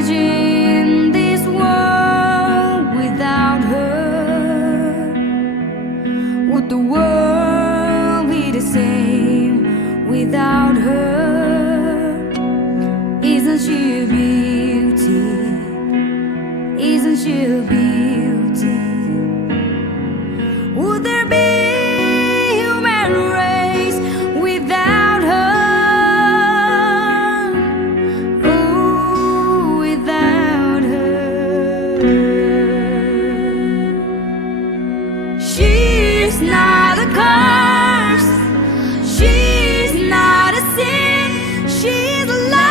imagine this world without her. Would the world be the same without her? Isn't she a beauty? Isn't she a beauty? Would there be human race without her? Oh, without her. She's not a curse. She's not a sin. She's alive.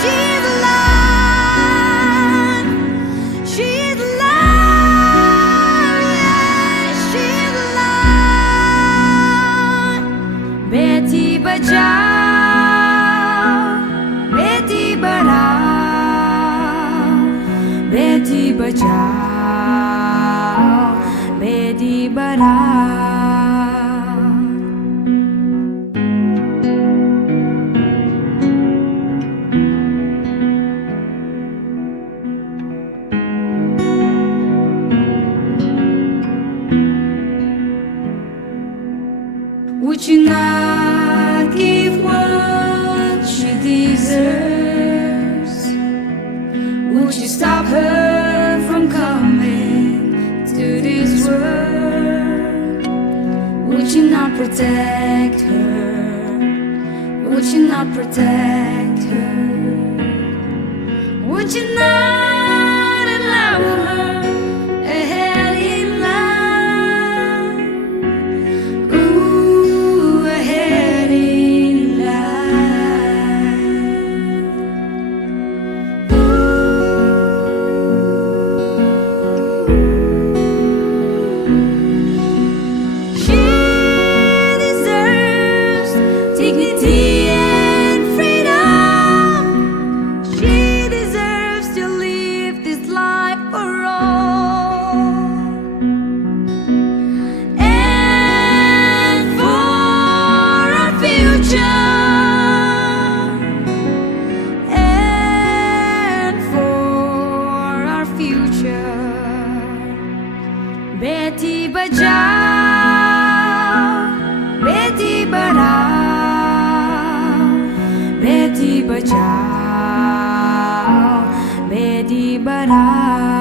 She's alive. She's alive. Yeah, she's alive. Beti bajao, beti badao, beti bajao, beti badao. Would you not give what she deserves? Would you stop her from coming to this world? Would you not protect her? Would you not protect her? Would you not allow her ahead in line? Ooh, ahead in line. She deserves dignity and freedom. She deserves to live this life for all and for our future and for our future. Beti bajao, beti badao, beti bajao, beti badao.